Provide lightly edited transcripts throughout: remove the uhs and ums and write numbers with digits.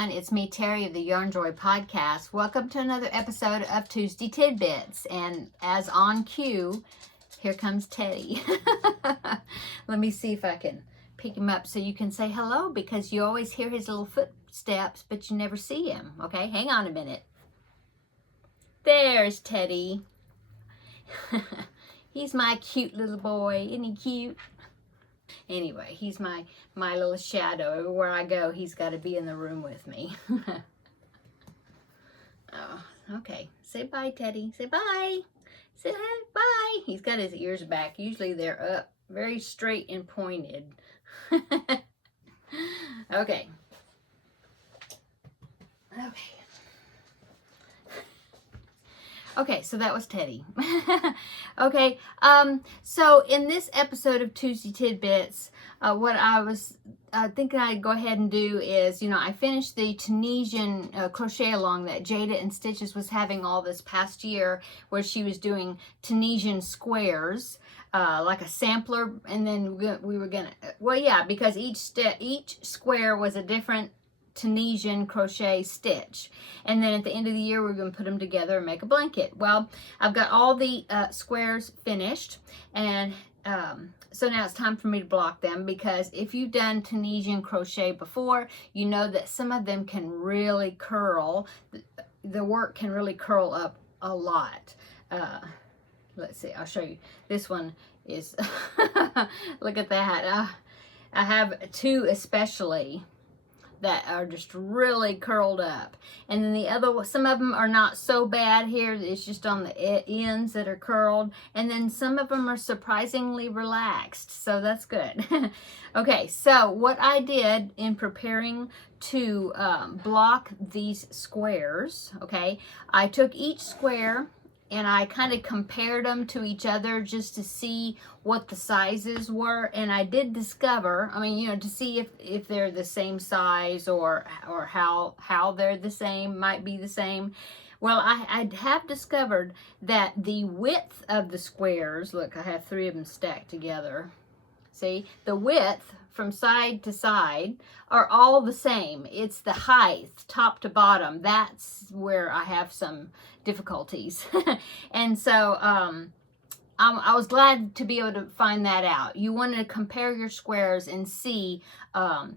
everyone. It's me, Terri of the Yarn Joy Podcast. Welcome to another episode of Tuesday Tidbits. And as on cue, here comes Teddy. Let me see if I can pick him up so you can say hello, because you always hear his little footsteps, but you never see him. Okay, hang on a minute. There's Teddy. He's my cute little boy. Isn't he cute? Anyway, he's my little shadow. Everywhere I go, he's got to be in the room with me. Oh, okay. Say bye, Teddy. Say bye. Say hi, bye. He's got his ears back. Usually they're up, very straight and pointed. Okay. Okay, so that was Teddy. Okay, so in this episode of Tuesday Tidbits, what I was thinking I'd go ahead and do is, I finished the Tunisian crochet along that Jada and Stitches was having all this past year, where she was doing Tunisian squares, like a sampler, and then we were gonna, well, yeah, because each square was a different Tunisian crochet stitch, and then at the end of the year we're going to put them together and make a blanket. Well, I've got all the squares finished, and so now it's time for me to block them, because if you've done Tunisian crochet before, you know that some of them can really curl. The work can really curl up a lot. Let's see, I'll show you. This one is look at that. I have two especially that are just really curled up, and then the other, some of them are not so bad here. It's just on the ends that are curled, and then some of them are surprisingly relaxed, so that's good. Okay, so what I did in preparing to block these squares, okay, I took each square and I kind of compared them to each other just to see what the sizes were. And I did discover, to see if they're the same size, or how they're the same, might be the same. Well, I have discovered that the width of the squares, look, I have 3 of them stacked together. See, the width from side to side are all the same. It's the height, top to bottom. That's where I have some difficulties. And so I was glad to be able to find that out. You want to compare your squares and see how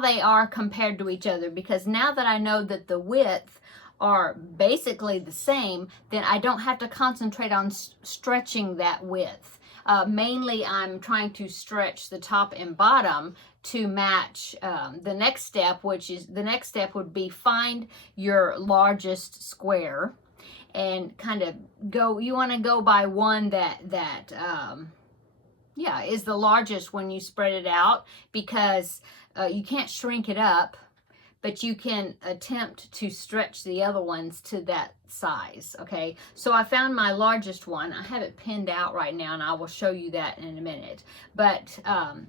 they are compared to each other, because now that I know that the width are basically the same, then I don't have to concentrate on stretching that width. Mainly I'm trying to stretch the top and bottom to match the next step, which is, the next step would be find your largest square and kind of go, you want to go by one that is the largest when you spread it out, because you can't shrink it up, but you can attempt to stretch the other ones to that size, okay? So I found my largest one. I have it pinned out right now, and I will show you that in a minute. But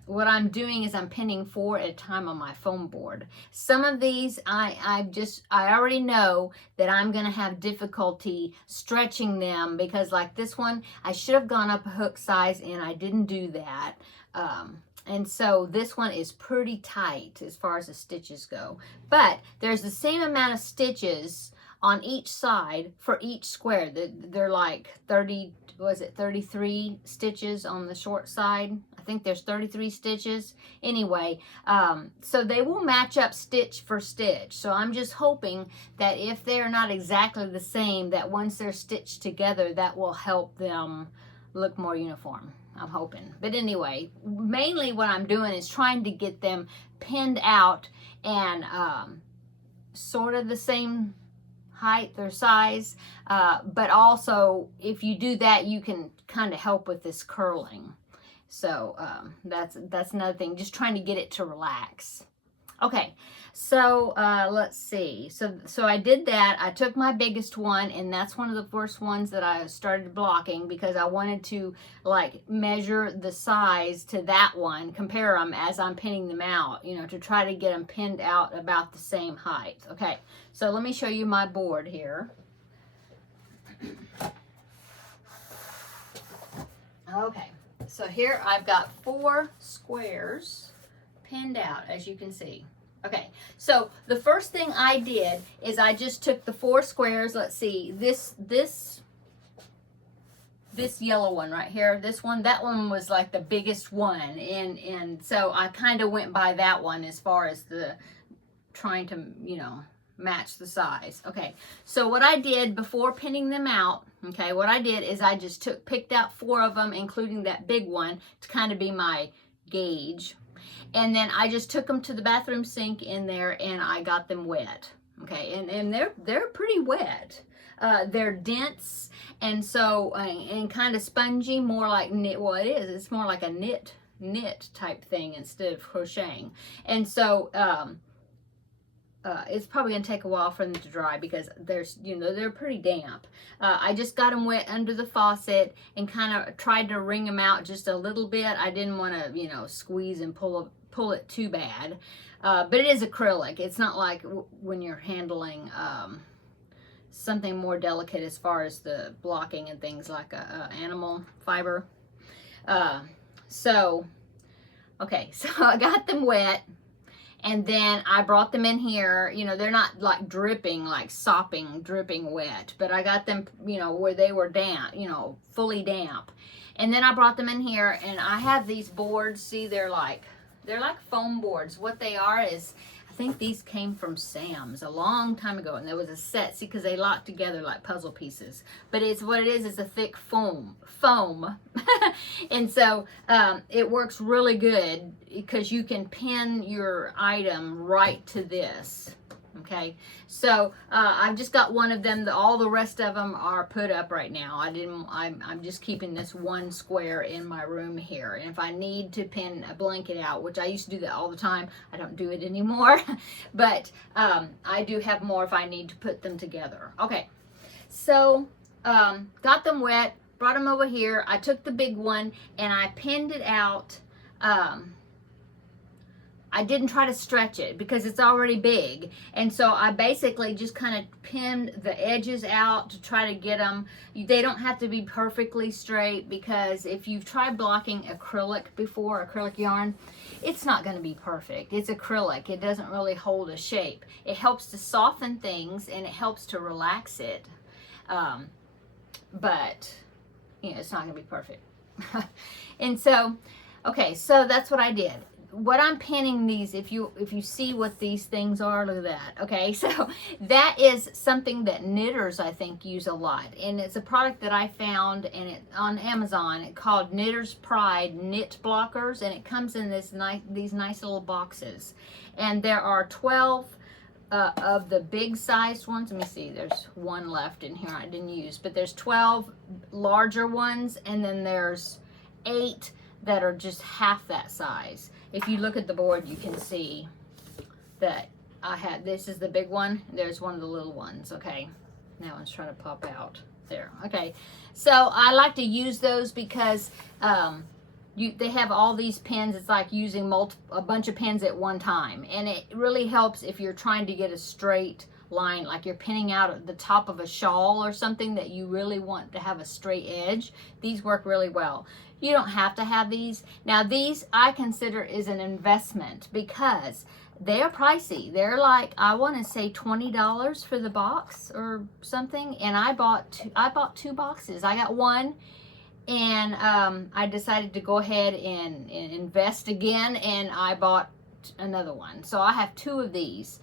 what I'm doing is I'm pinning 4 at a time on my foam board. Some of these, I already know that I'm gonna have difficulty stretching them, because like this one, I should have gone up a hook size, and I didn't do that. And so this one is pretty tight as far as the stitches go. But there's the same amount of stitches on each side for each square. They're like 33 stitches on the short side. I think there's 33 stitches. Anyway, so they will match up stitch for stitch. So I'm just hoping that if they're not exactly the same, that once they're stitched together, that will help them look more uniform. I'm hoping. But anyway, mainly what I'm doing is trying to get them pinned out and sort of the same height or size, but also if you do that, you can kind of help with this curling. So that's another thing, just trying to get it to relax. Okay, so let's see. So I did that. I took my biggest one, and that's one of the first ones that I started blocking, because I wanted to like measure the size to that one, compare them as I'm pinning them out, to try to get them pinned out about the same height. Okay, so let me show you my board here. Okay, so here I've got 4 squares pinned out, as you can see. Okay, so the first thing I did is I just took the 4 squares. Let's see, this yellow one right here, this one, that one was like the biggest one, and so I kind of went by that one as far as the trying to, you know, match the size. Okay, so what I did before pinning them out, okay, what I did is I just picked out 4 of them, including that big one, to kind of be my gauge. And then I just took them to the bathroom sink in there and I got them wet. Okay, and they're pretty wet. They're dense and so and kind of spongy, more like knit. Well, it is. It's more like a knit type thing instead of crocheting. And so it's probably gonna take a while for them to dry because they're pretty damp. I just got them wet under the faucet and kind of tried to wring them out just a little bit. I didn't want to, you know, squeeze and pull it too bad. But it is acrylic. It's not like when you're handling something more delicate as far as the blocking and things like a animal fiber. So I got them wet. And then I brought them in here. You know, they're not like dripping, like sopping, dripping wet. But I got them, you know, where they were damp, you know, fully damp. And then I brought them in here and I have these boards. See, they're like foam boards. What they are is, I think these came from Sam's a long time ago. And there was a set, see, because they lock together like puzzle pieces. But it's what it is a thick foam. And so it works really good because you can pin your item right to this. Okay, so I've just got one of them. All the rest of them are put up right now. I'm just keeping this one square in my room here. And if I need to pin a blanket out, which I used to do that all the time, I don't do it anymore. But I do have more if I need to put them together. Okay, so got them wet, brought them over here. I took the big one and I pinned it out. I didn't try to stretch it because it's already big. And so I basically just kind of pinned the edges out to try to get them. They don't have to be perfectly straight because if you've tried blocking acrylic before, acrylic yarn, it's not going to be perfect. It's acrylic. It doesn't really hold a shape. It helps to soften things and it helps to relax it. But, you know, it's not going to be perfect. And so, okay, so that's what I did. What I'm pinning these, if you see what these things are, look at that. Okay, so that is something that knitters, I think, use a lot. And it's a product that I found on Amazon. It's called Knitter's Pride Knit Blockers. And it comes in these nice little boxes. And there are 12 of the big sized ones. Let me see, there's one left in here I didn't use. But there's 12 larger ones. And then there's 8 that are just half that size. If you look at the board, you can see that this is the big one. There's one of the little ones, okay? That one's trying to pop out there, okay? So I like to use those because they have all these pins. It's like using a bunch of pins at one time. And it really helps if you're trying to get a straight line, like you're pinning out at the top of a shawl or something that you really want to have a straight edge. These work really well. You don't have to have these. Now these I consider is an investment because they're pricey. They're like, I want to say $20 for the box or something. And I bought 2 boxes. I got one and I decided to go ahead and invest again, and I bought another one. So I have 2 of these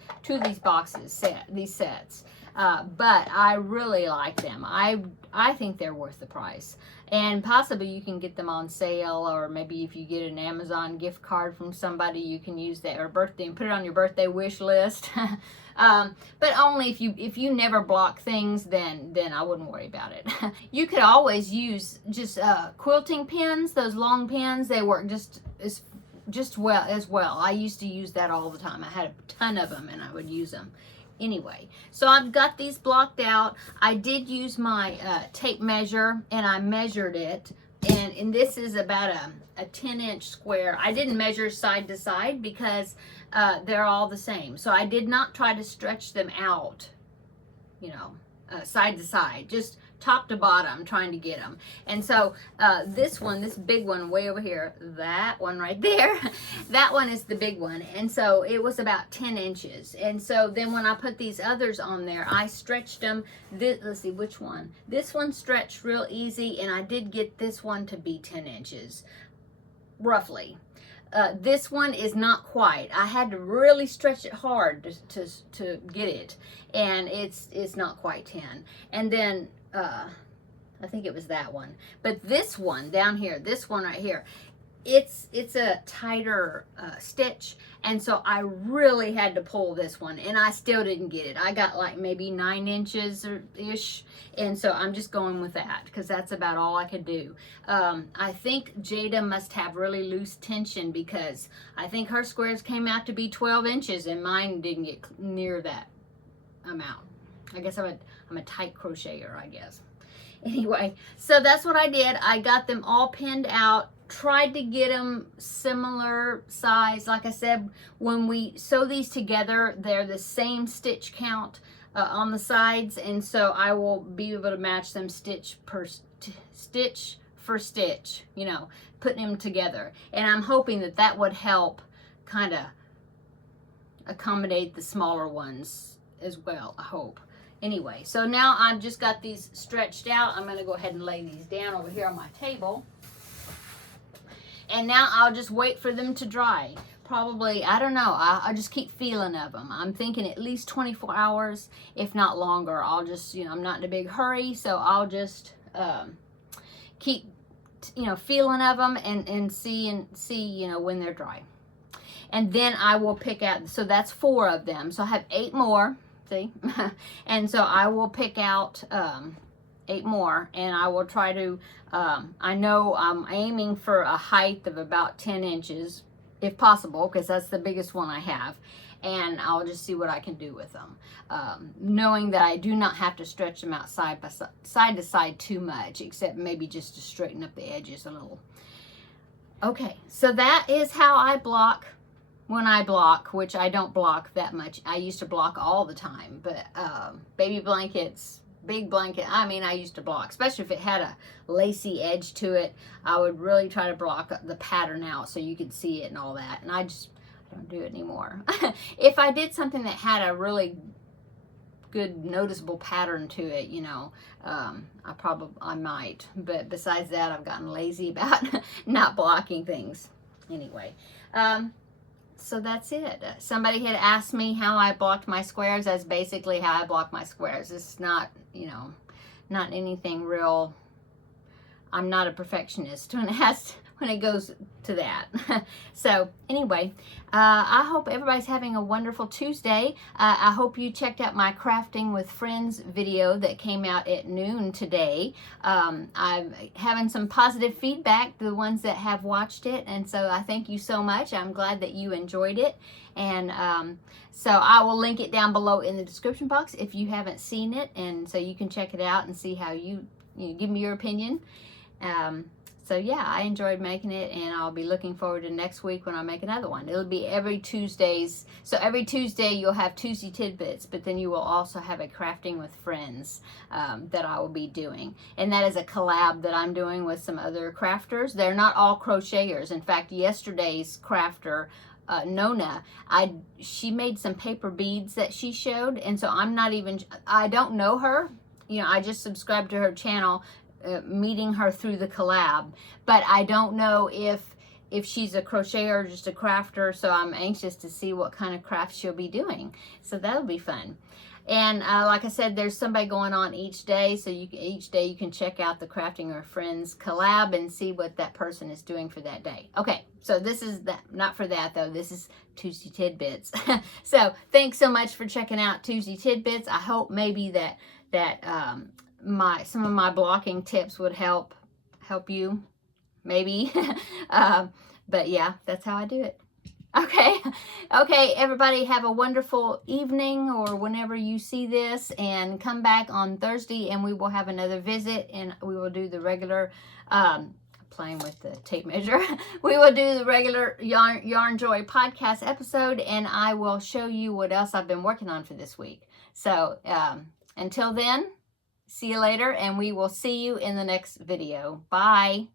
boxes, these sets. But I really like them. I think they're worth the price. And possibly you can get them on sale, or maybe if you get an Amazon gift card from somebody, you can use that, or birthday, and put it on your birthday wish list. But only if you never block things, then I wouldn't worry about it. You could always use just quilting pins, those long pins. They work just as well. I used to use that all the time. I had a ton of them and I would use them. Anyway, so I've got these blocked out. I did use my tape measure and I measured it, and this is about a 10-inch square. I didn't measure side to side because they're all the same. So I did not try to stretch them out, you know, side to side, just top to bottom, trying to get them. And so this one, this big one way over here, that one right there, that one is the big one. And so it was about 10 inches. And so then when I put these others on there, I stretched them. Let's see which one. This one stretched real easy, and I did get this one to be 10 inches, roughly. This one is not quite. I had to really stretch it hard to get it, and it's not quite 10. And then I think it was that one. But this one down here, this one right here, it's a tighter stitch, and so I really had to pull this one, and I still didn't get it. I got like maybe 9 inches or ish, and so I'm just going with that because that's about all I could do. I think Jada must have really loose tension because I think her squares came out to be 12 inches and mine didn't get near that amount. I guess I'm a tight crocheter, I guess. Anyway, so that's what I did. I got them all pinned out, tried to get them similar size. Like I said, when we sew these together, they're the same stitch count on the sides, and so I will be able to match them stitch for stitch, you know, putting them together. And I'm hoping that that would help kind of accommodate the smaller ones as well, I hope. Anyway, so now I've just got these stretched out. I'm going to go ahead and lay these down over here on my table. And now I'll just wait for them to dry. Probably, I don't know, I'll just keep feeling of them. I'm thinking at least 24 hours, if not longer. I'll just, you know, I'm not in a big hurry, so I'll just keep, you know, feeling of them and see, you know, when they're dry. And then I will pick out, so that's 4 of them. So I have 8 more. See? And so I will pick out 8 more, and I will try to, I know I'm aiming for a height of about 10 inches, if possible, because that's the biggest one I have, and I'll just see what I can do with them, knowing that I do not have to stretch them out side to side too much, except maybe just to straighten up the edges a little. Okay, so that is how I block when I block, which I don't block that much. I used to block all the time, but baby blankets, big blanket, I mean, I used to block, especially if it had a lacy edge to it. I would really try to block the pattern out so you could see it and all that, and I don't do it anymore. If I did something that had a really good noticeable pattern to it, you know, I might, but besides that, I've gotten lazy about not blocking things. Anyway, so that's it. Somebody had asked me how I blocked my squares. That's basically how I block my squares. It's not, you know, not anything real. I'm not a perfectionist when it goes to that. So anyway, I hope everybody's having a wonderful Tuesday. I hope you checked out my Crafting with Friends video that came out at noon today. I'm having some positive feedback, the ones that have watched it, and so I thank you so much. I'm glad that you enjoyed it, and so I will link it down below in the description box if you haven't seen it, and so you can check it out and see how you give me your opinion. So yeah, I enjoyed making it, and I'll be looking forward to next week when I make another one. It'll be every Tuesdays. So every Tuesday you'll have Tuesday Tidbits, but then you will also have a Crafting with Friends that I will be doing. And that is a collab that I'm doing with some other crafters. They're not all crocheters. In fact, yesterday's crafter, Nona, she made some paper beads that she showed, and so I don't know her. You know, I just subscribed to her channel, meeting her through the collab, but I don't know if she's a crocheter or just a crafter, so I'm anxious to see what kind of craft she'll be doing. So that'll be fun. And like I said, there's somebody going on each day, so each day you can check out the Crafting with Friends collab and see what that person is doing for that day. Okay, so this is not for that though. This is Tuesday Tidbits. So thanks so much for checking out Tuesday Tidbits. I hope maybe that some of my blocking tips would help you, maybe. But yeah, that's how I do it. Okay, everybody have a wonderful evening or whenever you see this, and come back on Thursday and we will have another visit, and we will do the regular, playing with the tape measure, we will do the regular Yarn Joy podcast episode, and I will show you what else I've been working on for this week. So until then, See you later, and we will see you in the next video. Bye.